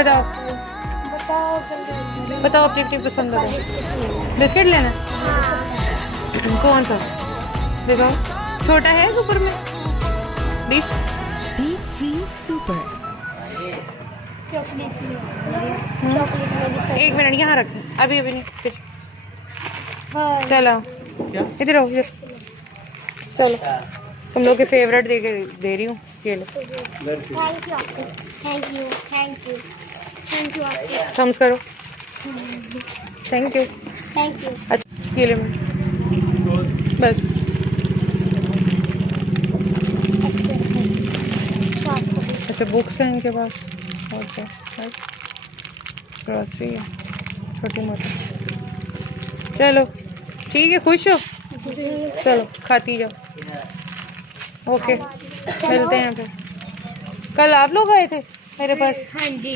बताओ बताओ बताओ अपनी अपनी पसंद है। बिस्किट लेना है? कौन सा दिखाओ, छोटा है ऊपर में 20। B free super. चॉकलेट में 1 मिनट यहाँ रख, अभी अभी नहीं फिर। हाँ। चलो इधर आओ इधर। चलो तुम लोग के फेवरेट दे रही हूँ, ये लो। थैंक यू आपको, thank you thank you thank you आपको, थम्स करो, थैंक यू। Thank you. अच्छा ये ले मैं बस। अच्छा बुक्स हैं इनके पास और क्या, ग्रॉसरी है छोटी मोटी। चलो ठीक है, खुश हो? चलो खाती जाओ। ओके मिलते हैं फिर। कल आप लोग आए थे मेरे पास? हाँ जी।